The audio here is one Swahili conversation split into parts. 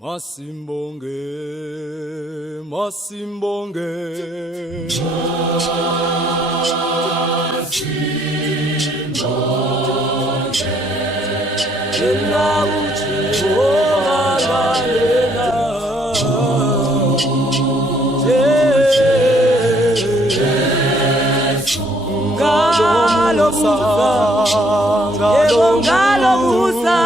Masimbonge, Masimbonge, Ela Jehovah Ela, Ngalo Musa,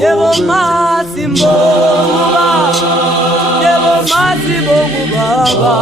Yebo Masimbongu Baba.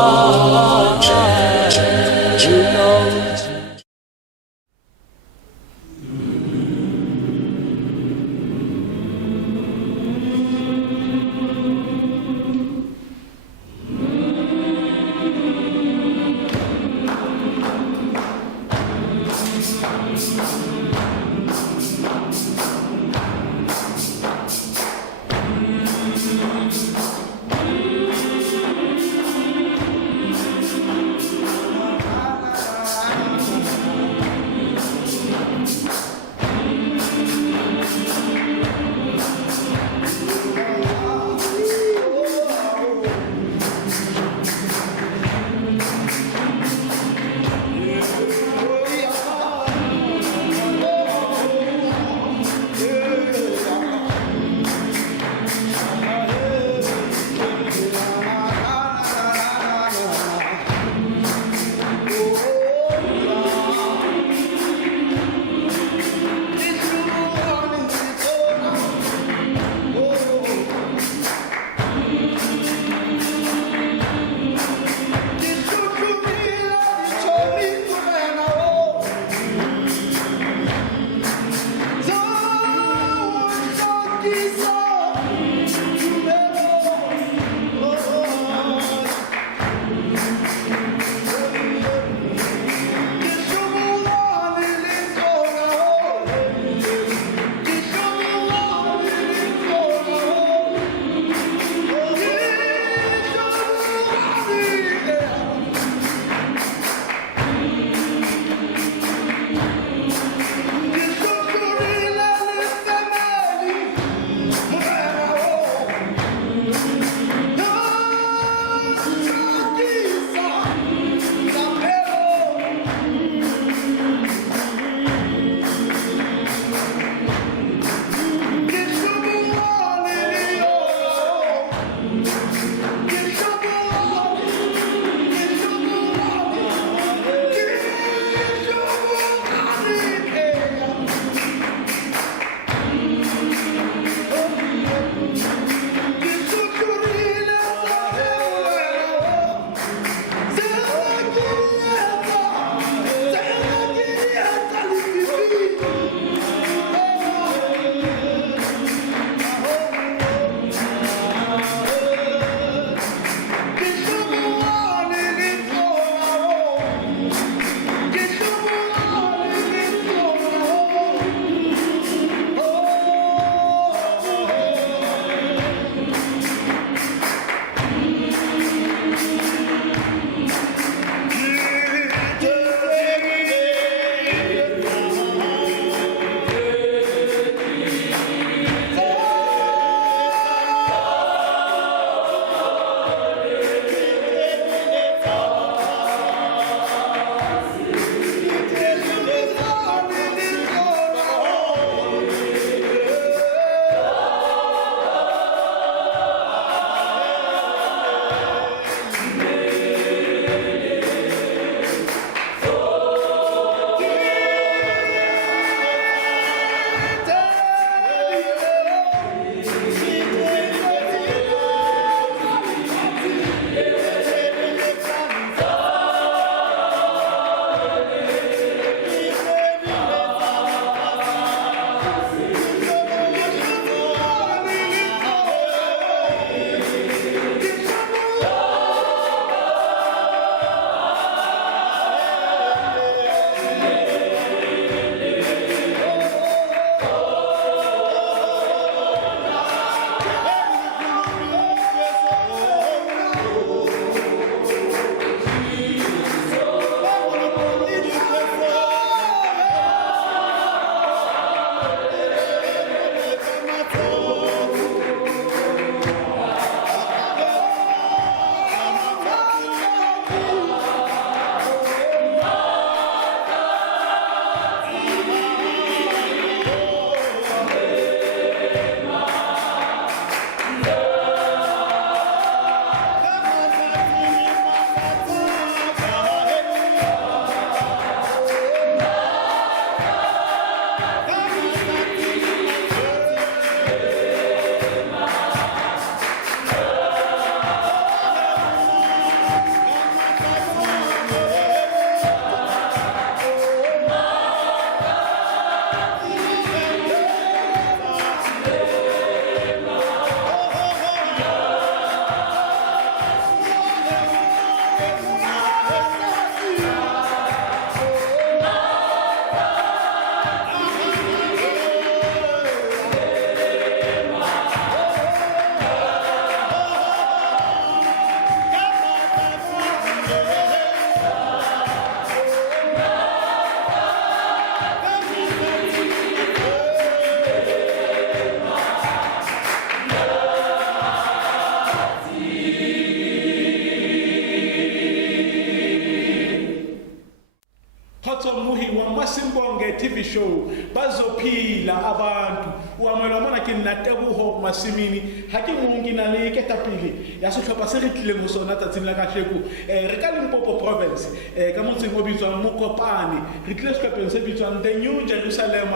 show bazophila abantu uamela mona ke nna Teboho Masimini ha ke mong ke na le ketapele ya sehlopha se re tlile mo sona tsatsing la kasheko re ka Limpopo province ka motseng o bitswang Mokopane re tlile sehlopheng se bitswang the New Jerusalem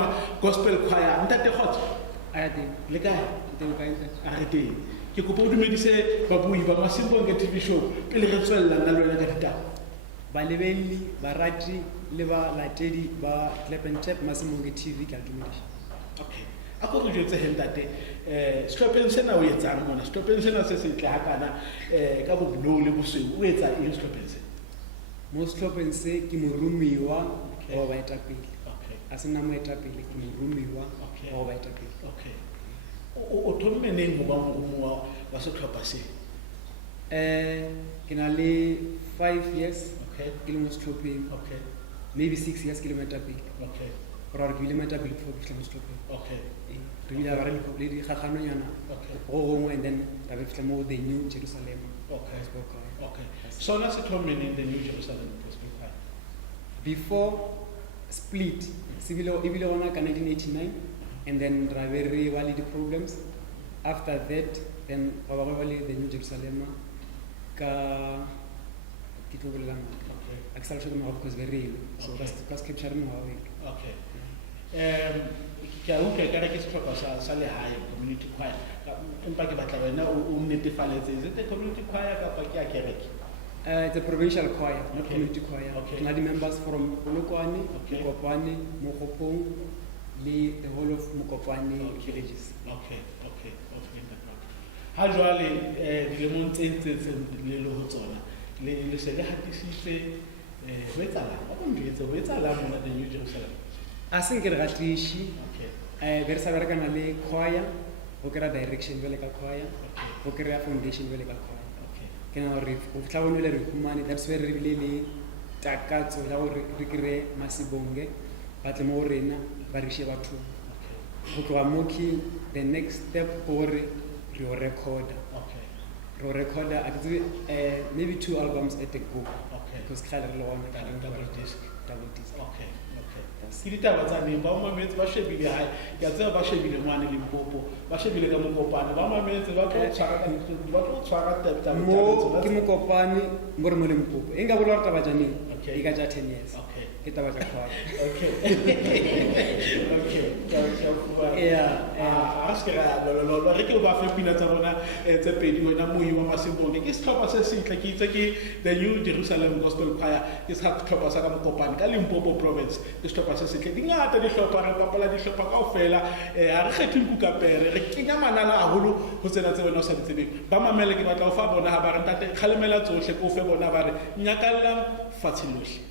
Gospel Choir ntate khotso Ayate, le kae teng ka ntse. a re teng ke kopa o dumedise babui ba Masimbonke TV show pele re tswella nna le wena ka ditaba Balebelli, barati le ba latedi ba Clap and Tap Masimbonke TV ka dumedisha. okay a ko re jetse hentate sehlopheng sena o etsang mona sehlopheng sena se setle hakana ka bobolo le bosweu o etsa eng sehlopheng se Mo sehlopeng se ke morumiwa Okay. wa baetapele. okay A se nna moetapele ke morumiwa Okay. wa baetapele. okay o thomme neng ho ba morumo wa sehlopha se Ke na le 5 years okay ke le mo sehlopeng, okay maybe 6 years ke le moetapele. okay Ra re ke ile moetapele before ke fihla mo sehlopeng. okay Re ile ba re le di kgakganonyana. Okay. Go gongwe and then ra be fihla mo the New Jerusalem. okay Gospel Choir. okay sona se thomme neng the New Jerusalem Gospel Choir Before split, ibile gona ka 1989, and then ra be re ba le di-programs. After that, then ba ba le the New Jerusalem ka ke tlo bolela maka. okay A ke sa le tlhoke mara because very real. So Okay. ka scripture mo wa wena. okay ke a utlwa ekare ke sehlopha sa lehae community choir empa ke batla wena o nnetefaletse is it a community choir kapa ke a kereke It's a provincial choir, not Okay. community choir. Okay. Ke na di members from Polokwane, Okay. Mokopane, Mokopong, le the whole of Mokopane Okay. villages. okay ha jwale dilemong tse ntseng le ho tsona le se le hatisitse ho etsahala ba bo njetse ho etsahala mona the New Jerusalem A se nke re gatiši, okay be re sa berekana le choir, go kry-a direction jwale ka choir, okay go kry-a foundation jwale ka choir. okay Ke nagana gore go fitlha bone le re humane, that's where re bile le takatso ya gore re kry-e Masibonke ba tle mo go rena ba re ishe bathong. okay Go tloga mo ke the next step ke gore re o recorda. okay Re o recorda a ke tsebe maybe 2 albums at a go, okay because ke kgale re le gona ka double disc double disc. okay okay Yes. ke ditaba tsa neng ba mametse ba shebile hae ke a tseba ba shebile mwane Limpopo ba shebile ka Mokopane ba mametse ba tlo tshwara Mo ke Mokopane mo re mo Limpopo e nka bolela gore taba tša neng Okay. e ka tša 10 years okay ke taba tša choir. okay okay Yeah, a se ra lo re ke ba fe pina tsa rona tse pedi wena moi wa Masimbonke ke sehlopha se setle ke itse ke the New Jerusalem Gospel Choir ke sehlopha sa ka Mokopane ka Limpopo province ke sehlopha se setle di ngata dihlopha re papala dihlopha kaofela ha re kgethe nkukapere re kenya manala haholo ho tsena tse wena o sa di tsebeng ba mamele ke batla o fa bona ha ba re ntate kgalemela tsohle ko fe bona ba re nyakallang fatshe lohle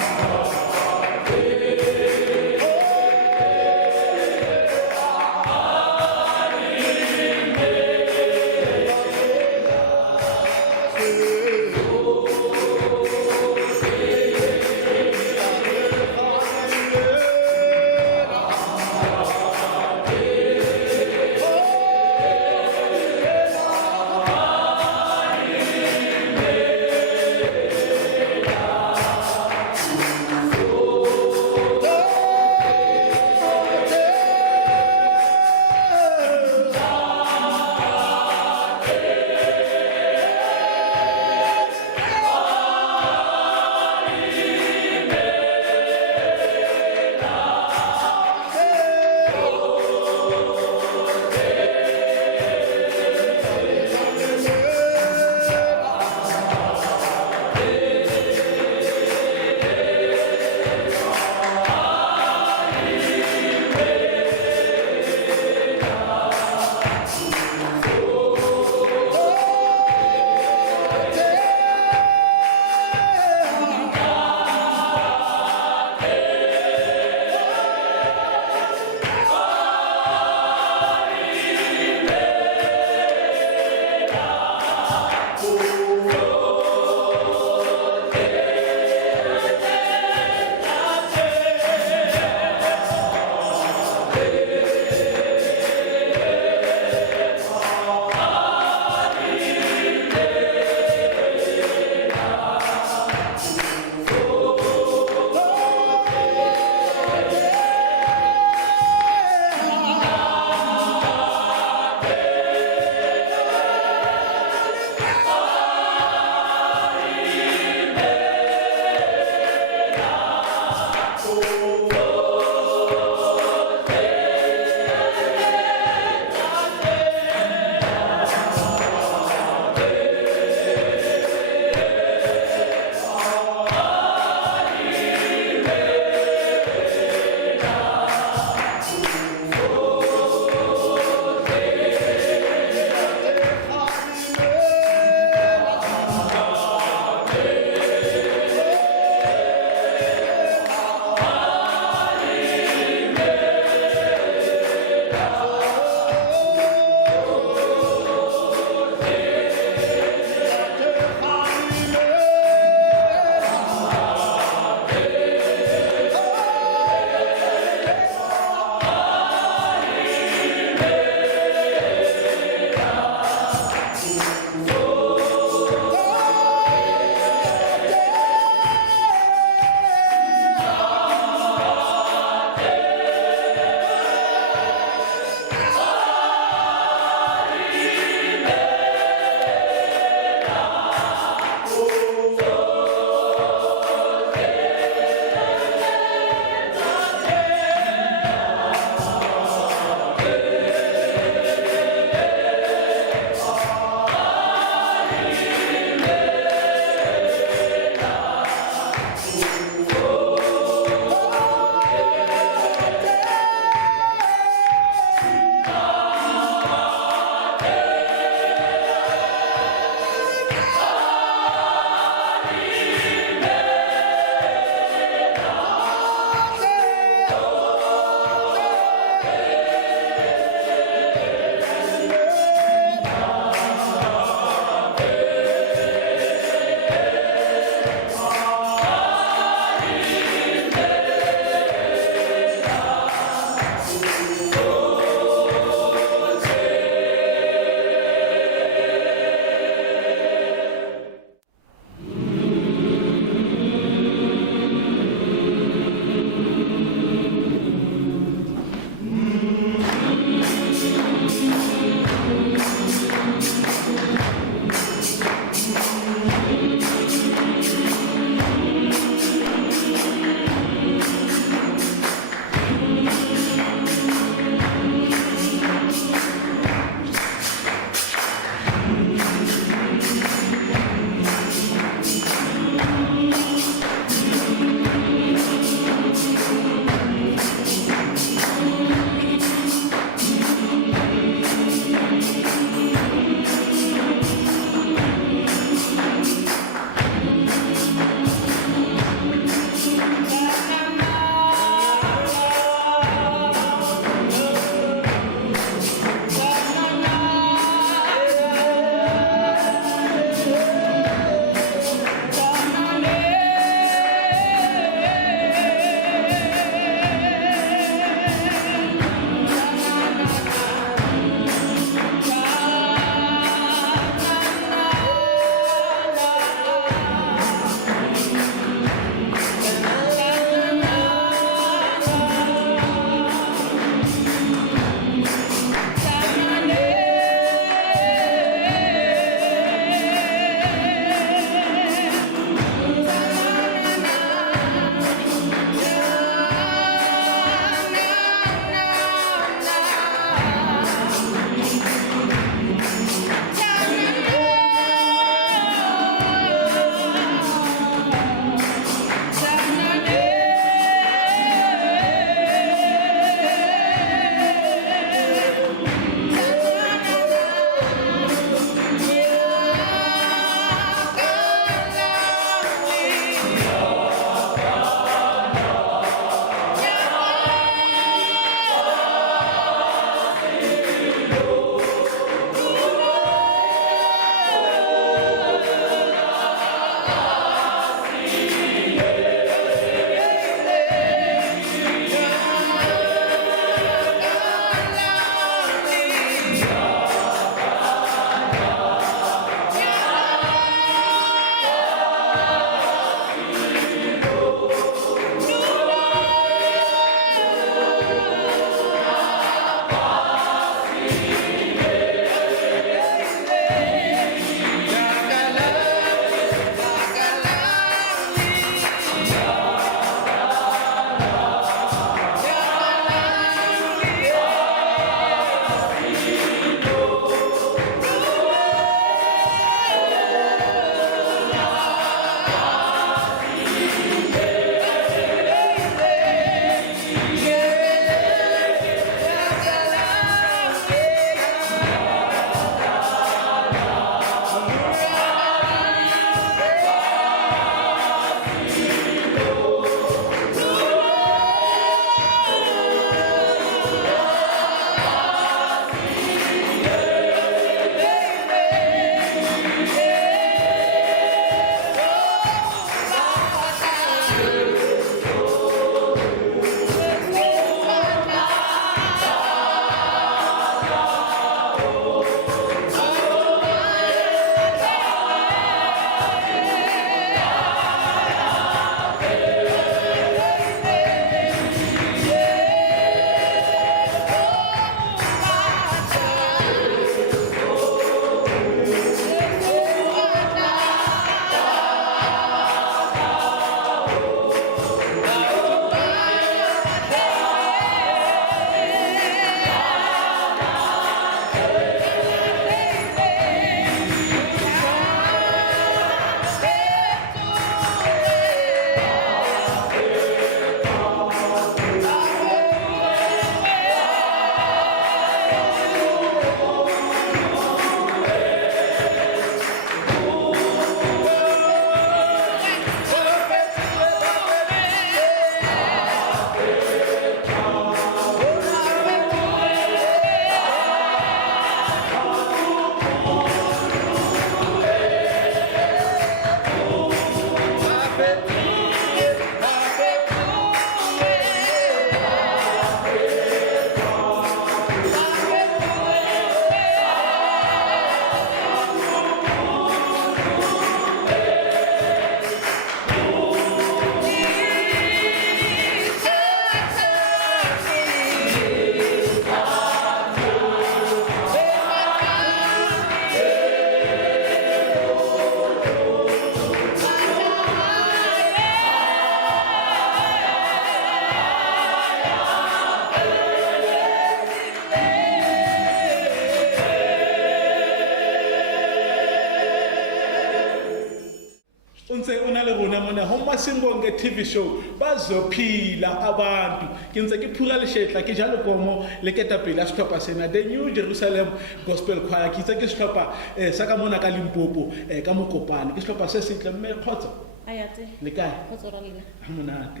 ntse o na le rona mona ho Masimbonke TV show bazophila abantu ke ntse ke phura leshetla ke jalo komo le ketapele a sehlopha sena the New Jerusalem Gospel Choir ke ntse ke sehlopha sa ka mona ka Limpopo ka Mokopane ke sehlopha se setle mme khotso Ayate. le kae Khotso ra lena. ha monate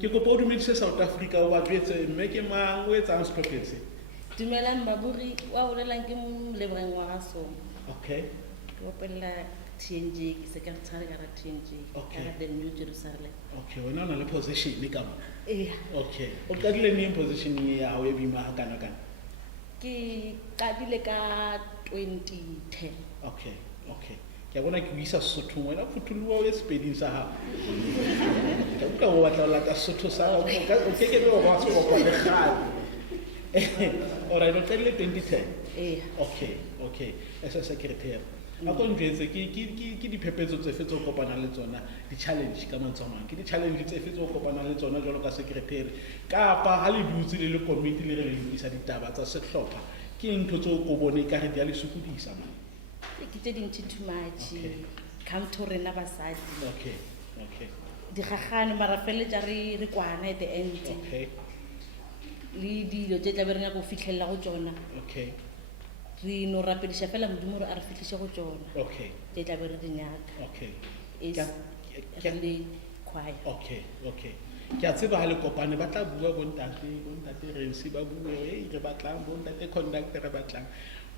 ke kopa o dumedise South Africa o ba jwetse mme ke mang o etsang sehlopheng se Dumelang baburi wa bolelang ke Molebogeng wa gaso. okay Ke opella TNJ ke secretary ka TNJ Okay. ka the New Jerusalem. okay wena o na le position ka mo Eh okay o qadile neng position ya hao e bima ha kana kana ke qadile ka 2010. okay okay ke bona ke isa Sesotho wena futhuluwa o sepeding sa hao ka utlwa o batla la ka Sesotho sa hao o ke ke be wa se go le kgale alright o qadile 2010 Eh okay as a secretary a go njetse ke diphephetso tse fetso kopana le tsona di challenge ka mantsamang ke di challenge tse fetso kopana le tsona jalo ka secretary kapa ha le dutse le committee le re le isa ditaba tsa sehlopha ke ntho tse go bone ka re di a le sukudisa man ke tse dintsi too much. Okay. Come to rena basadi. okay Di gagane mara fele tsa re kwana at the end. okay Le dilo tse tla be re nya go fitlhella go tsona. okay Re no rapedisha fela modimo re a re fitlhishe go tsona. okay Tse tla be re di nyaka. okay Is Ke- really choir. okay ke a tseba ha le kopane ba tla bua bontate Rensi ba bua re batlang bontate conductor re batlang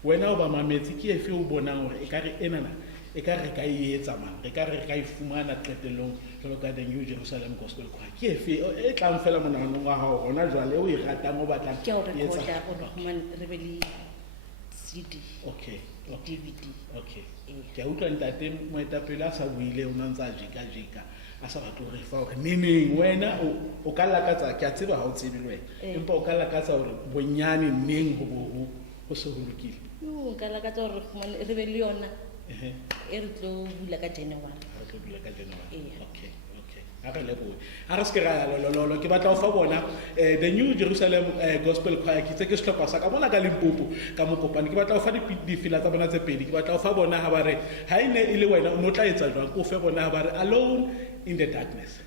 wena o ba mametsi ke efe o bonang hore e ka re enana e ka re ka e etsa mang re ka re ka e fumana qetellong jalo ka the New Jerusalem Gospel Choir ke efe e tlang fela monanong wa hao hona jwale o e ratang o batlang Ke o e etsa- recorda o re human re be le CD, okay DVD. okay Eh. ke a utlwa ntate moetapele a sa buile o na ntse a jeka a sa batho re fa hore neneng wena o ka lakatsa ke a tseba ha o tsebe le wena Eh. empa o ka lakatsa hore bonyane neng ho se ho lokile Nka lakatsa hore re be le yona ehe e re tlo bula ka January. ha re tlo bula ka January Ee. okay ha re lebohe ha re se ke ra ya lololo ke batla o fa bona the New Jerusalem Gospel Choir ke tse ke sehlopha sa ka bona ka Limpopo ka Mokopane ke batla o fa difila tsa bona tse pedi ke batla o fa bona ha ba re ha ine e le wena o no tla etsa jwang ko fe bona ha ba re alone in the darkness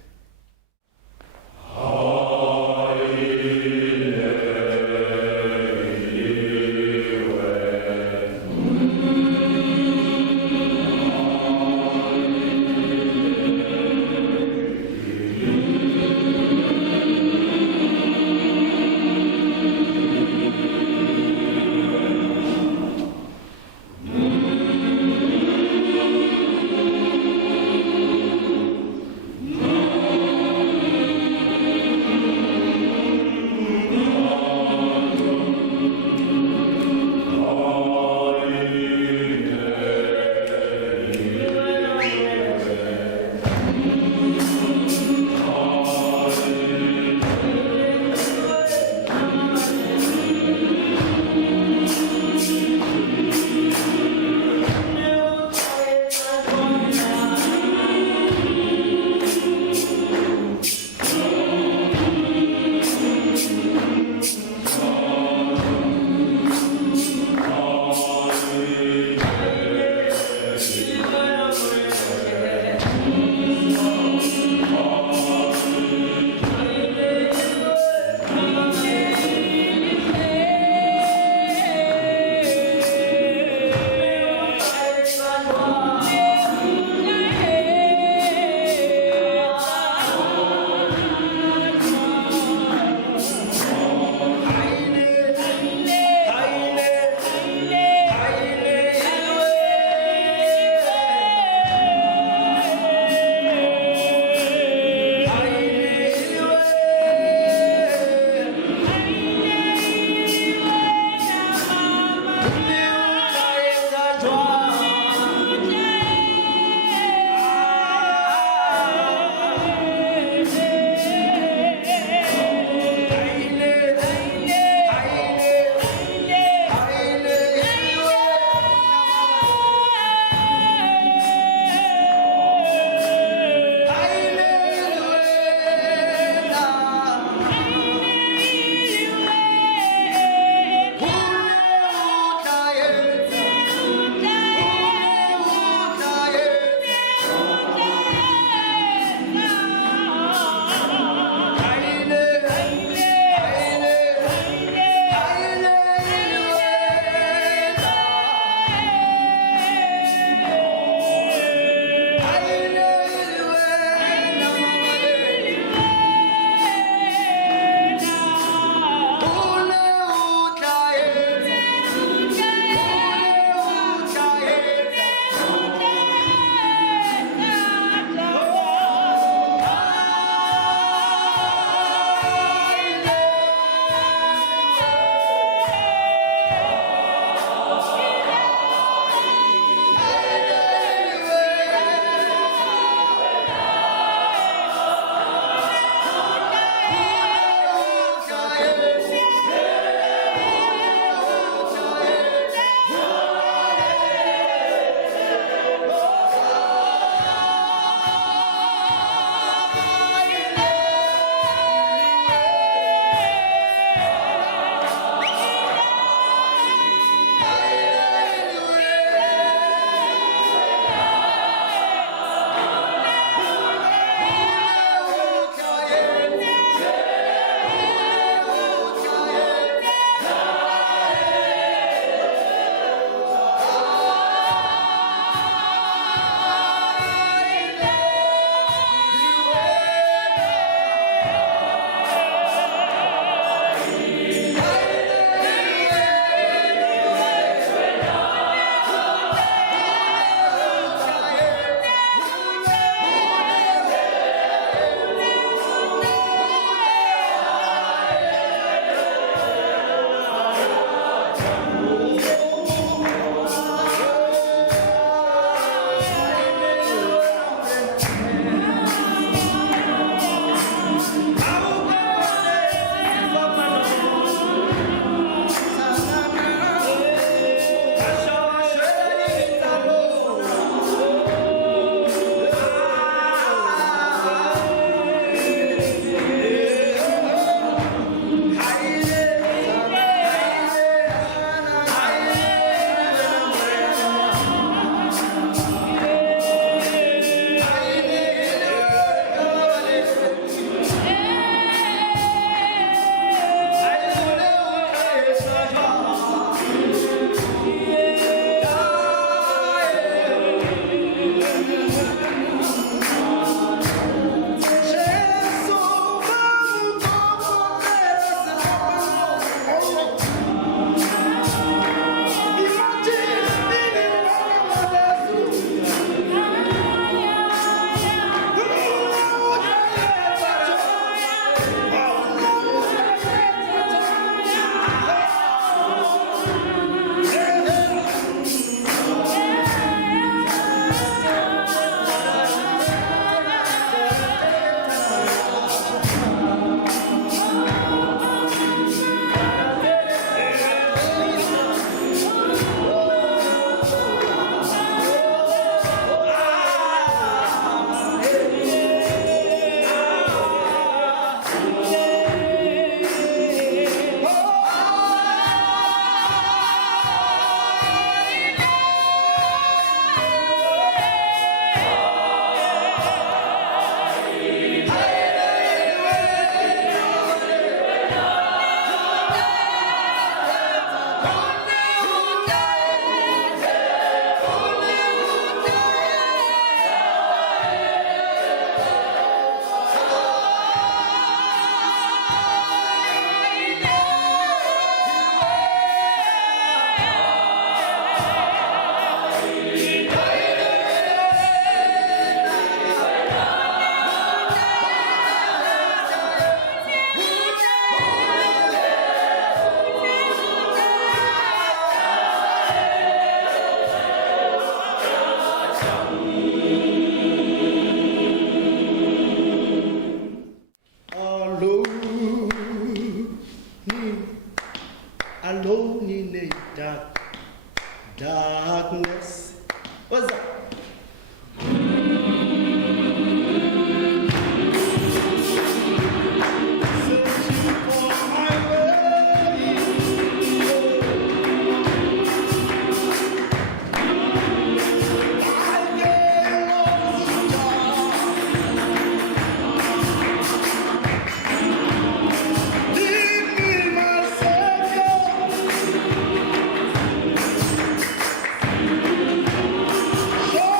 darkness. What's that? Searching for my way. I get lost, God. Lead me, my Savior. Show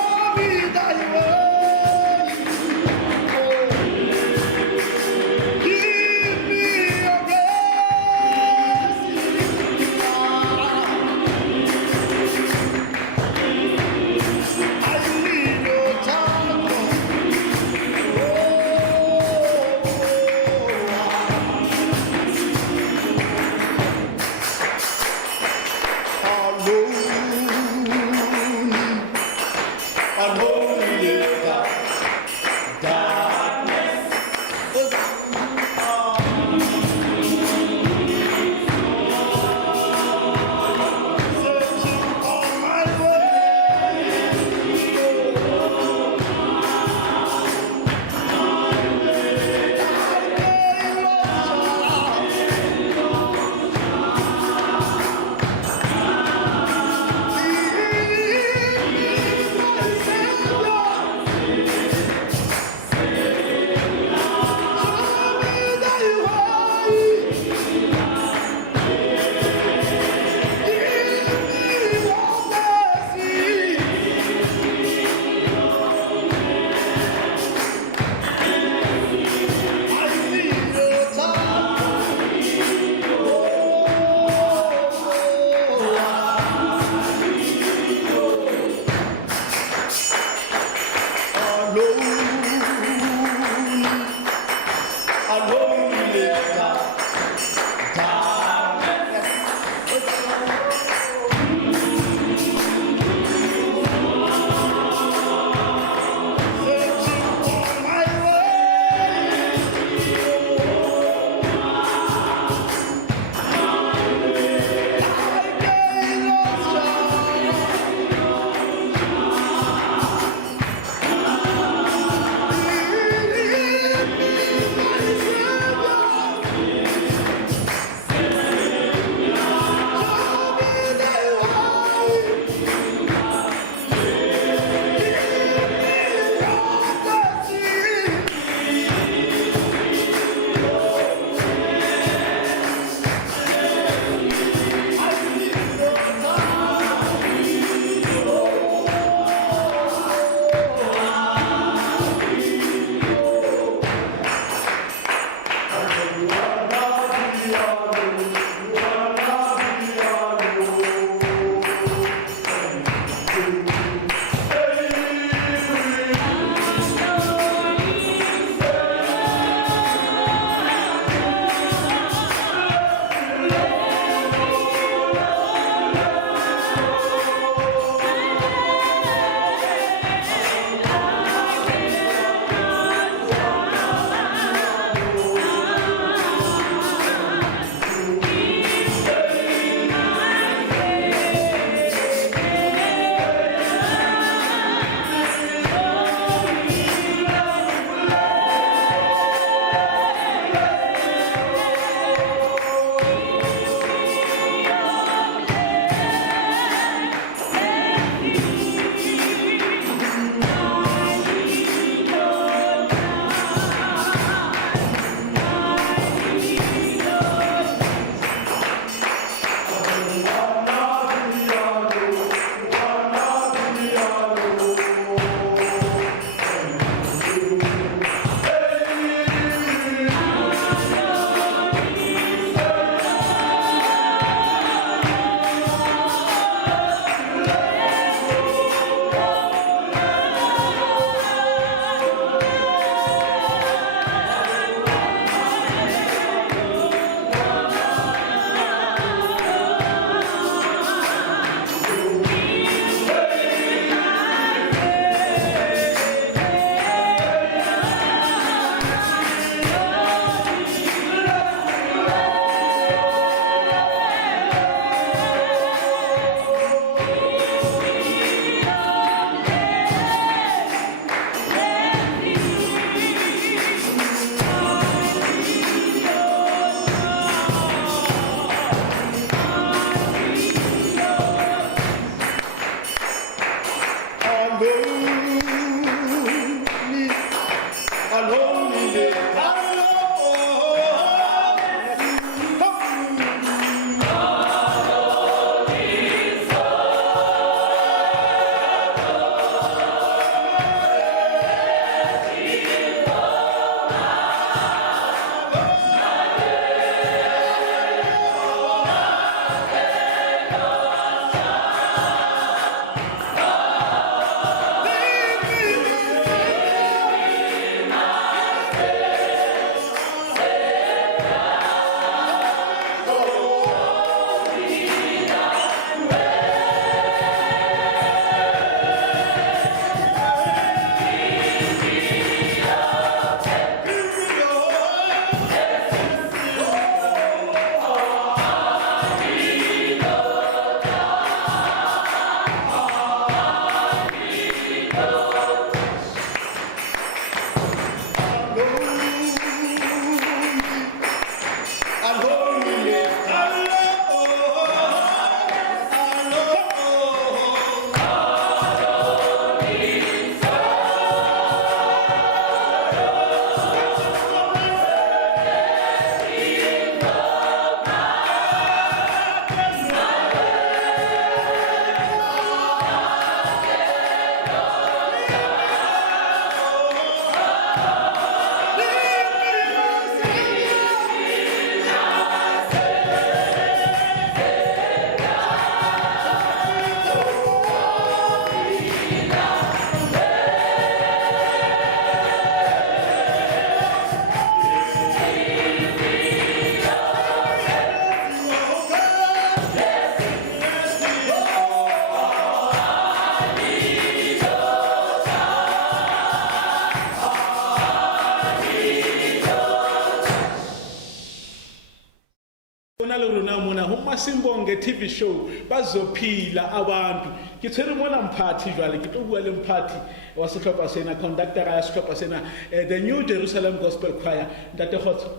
Masimbonge TV show bazophila abantu ke tshwere mona mphathi jwale ke tlo bua le mphathi wa sehlopha sena conductor ya sehlopha sena the New Jerusalem Gospel Choir ntate Khotso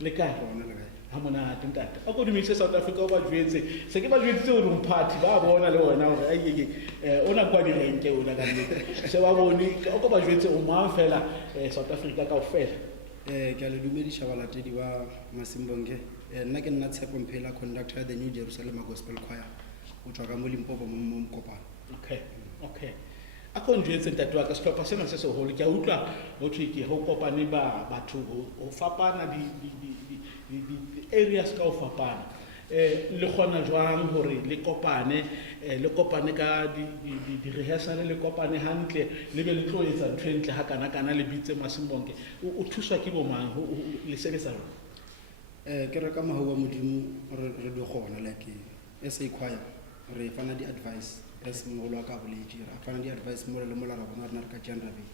le kae ha monate ntate a go dumise South Africa o ba jwetse se ke ba jwetse o mphathi ba bona le wona hore ayeye ona kwa di renke ona ka nnete se ba bone o go ba jwetse o mo fela South Africa kaofela ke a le dumedisha balatedi ba Masimbonge nna ke nna Tshepo Mphela conductor ya the New Jerusalem Gospel Choir o tswa ka mo Limpopo mo Mokopane. Okay ako njwetse ntate wa ka sehlopha sena se seholo ke a utlwa ho thwe ke ho kopane ba batho ho fapana di areas ka ho fapana le khona jwang hore le kopane ka di rehearsal le kopane hantle le be le tlo etsa ntho entle ha kana le bitse Masimbonge o thuswa ke bo mang le sebetsa ke re ka mahu wa modimo re di gona like SA Choir re fana di advice as mogolo ka boleji re fana di advice mo le molara bona rena re ka Janrabe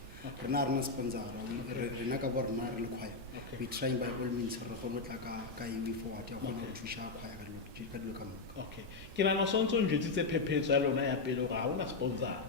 rena rena sponsor rena ka borna re le choir we trying by all means re go motla ka e forward ya go thusha choir ka dilo ka mo okay ke na no sontso njetsitse phephetso ya lona ya pele ga ona sponsor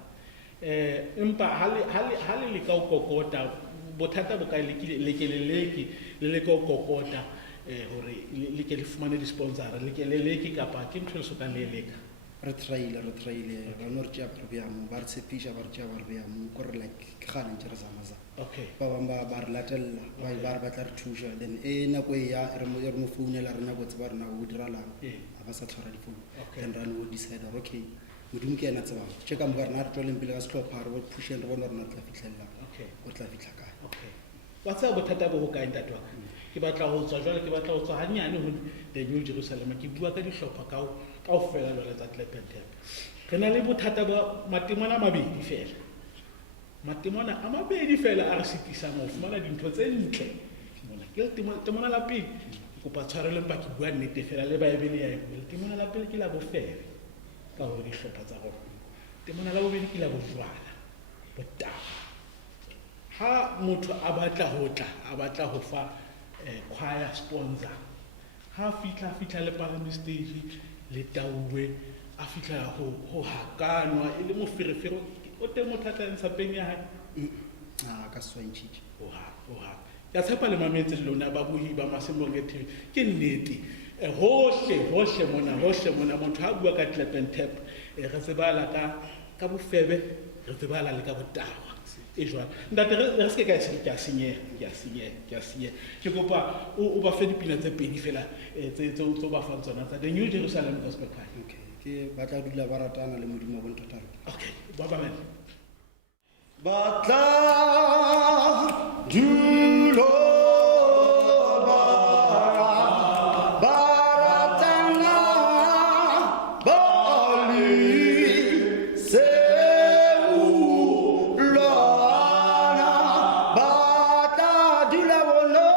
empa hale le ka o kokota bothata bo ka lekeleleki le ka o kokota hore le ke le fumane di sponsor le ke leleki kapa ke ntho le soka le leka re traile ba no re tja program ba re tshepisha ba re tja ba re ya mo ko re like ke gane ntse re zamaza okay ba bamba ba re latella ba re batla re thusha then na ko ya re mo founela rena go tse ba rena go diralang ba sa tshwara di phone then run we decide okay modimo ke ena tseba checka mo rena re tloleng pele ka sehlopha re push re bona rena tla fitlhella o tla fitla kae okay wa tsa bothata bo ho ka ntate wa ke batla ho tswa jwale ke batla ho tswa hanyane ho the New Jerusalem ke bua ka dihlopha kaofela jwale tsa Tlepentep re na le bothata ba matemona a mabedi fela a re sitisang ho fumana dintho tse ntle mona ke temona la pele kopa tshwarelo mpa ke bua nnete fela le baebele ya eno temona la pele ke la bofere ka ho dihlopha tsa rona temona la bobedi ke la bojwala botaba ha motho a batla ho fa choir sponsor ha fitla le palami stage le tauwe a fitla ho hakanwa ile mo ferefero o teng mothata ntsa peng ya hae ka swantshitse oha ya tshepa le mametse lona ba buhi ba Masimbonge TV ke nnete hohle mona motho ha bua ka Tlepentep re tsebala ka bofebe re tsebala le ka botawa e jwang ntate re se ka se ke a senyeha ke kopa o ba fe dipina tse pedi fela tse ba fang tsona tsa the New Jerusalem Gospel Choir okay ke batla dula ba ratana le modimo wa bontotalo okay ba ba Batla dulo baratana bali seulana batla dula bono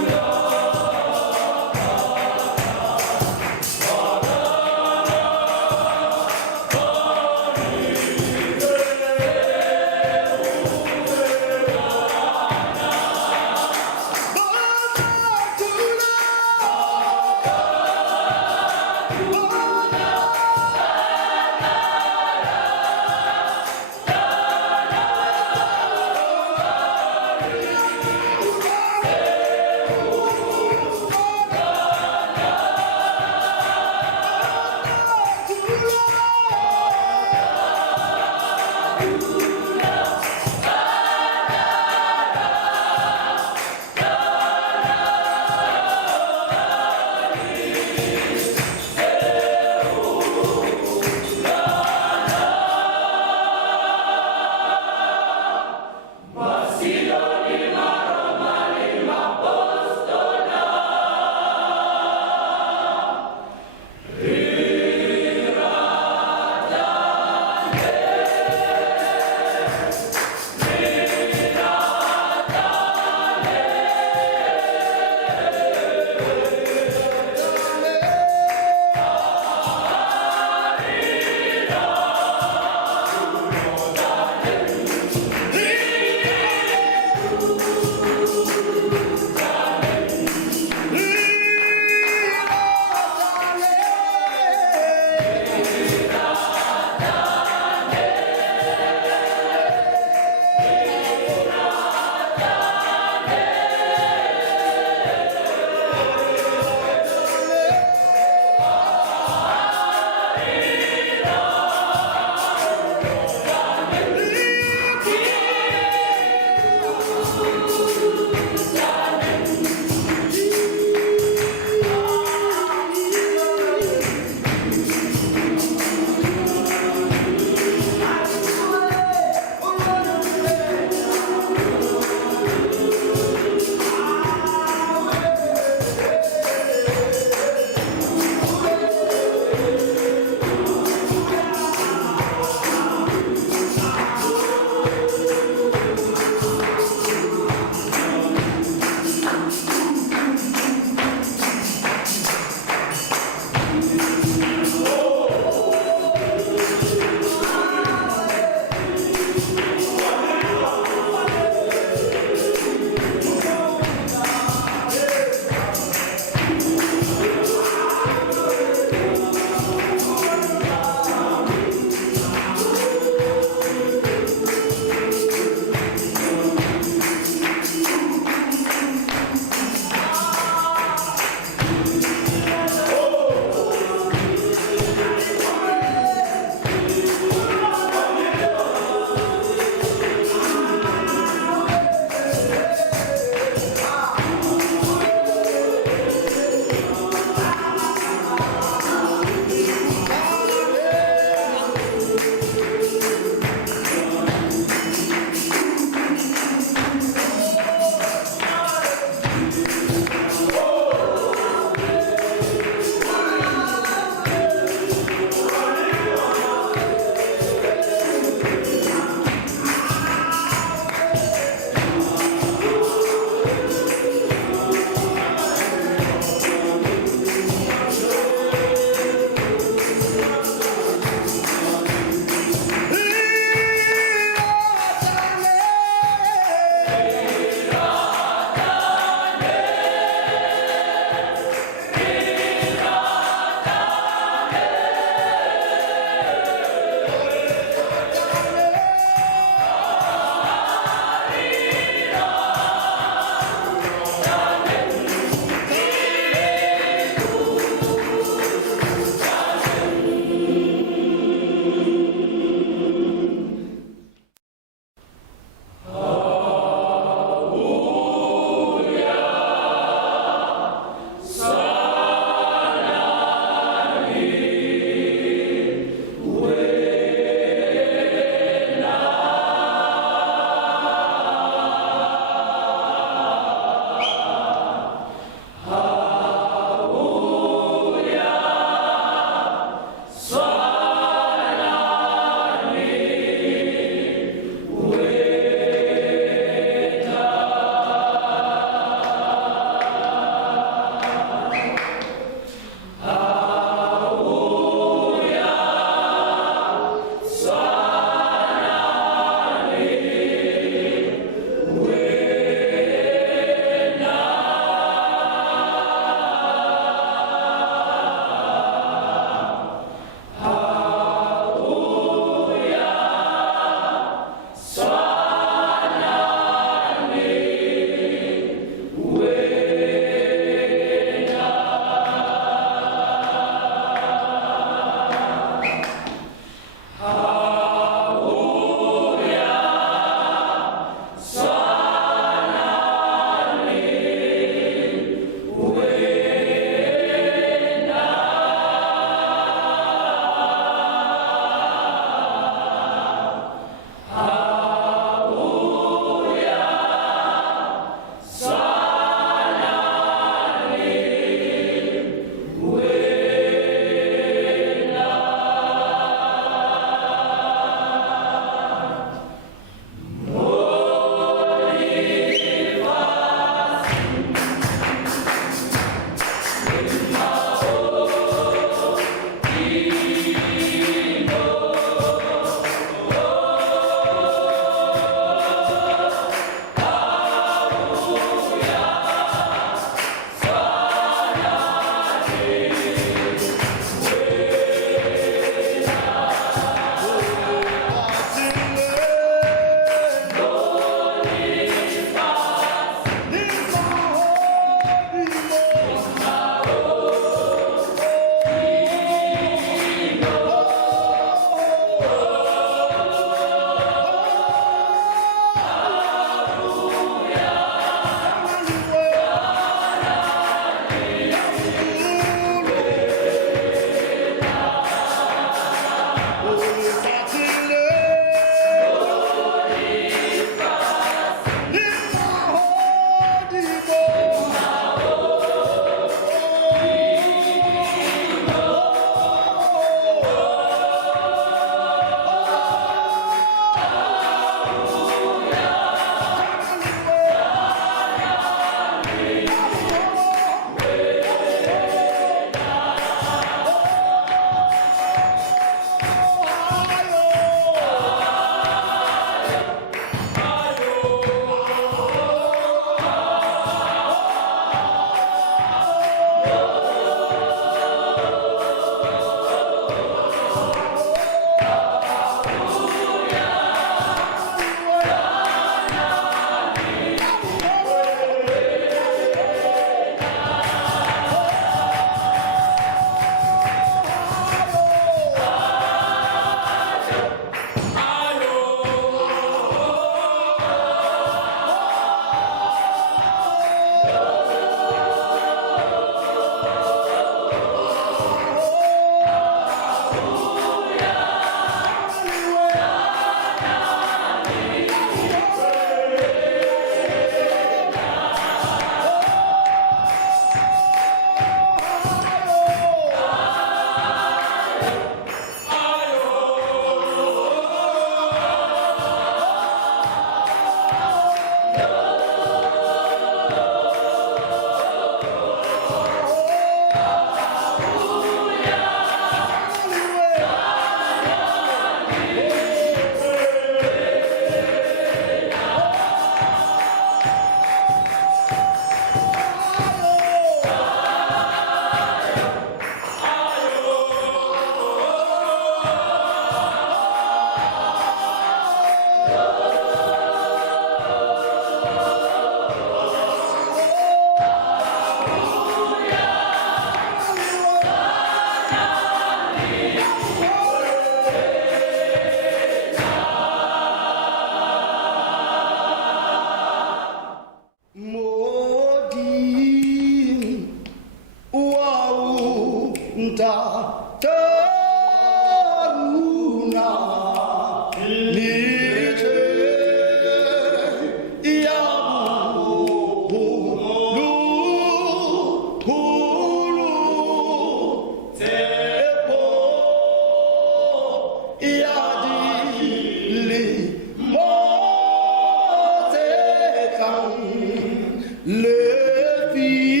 Le vie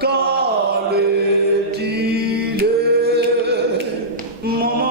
quand le dit le moment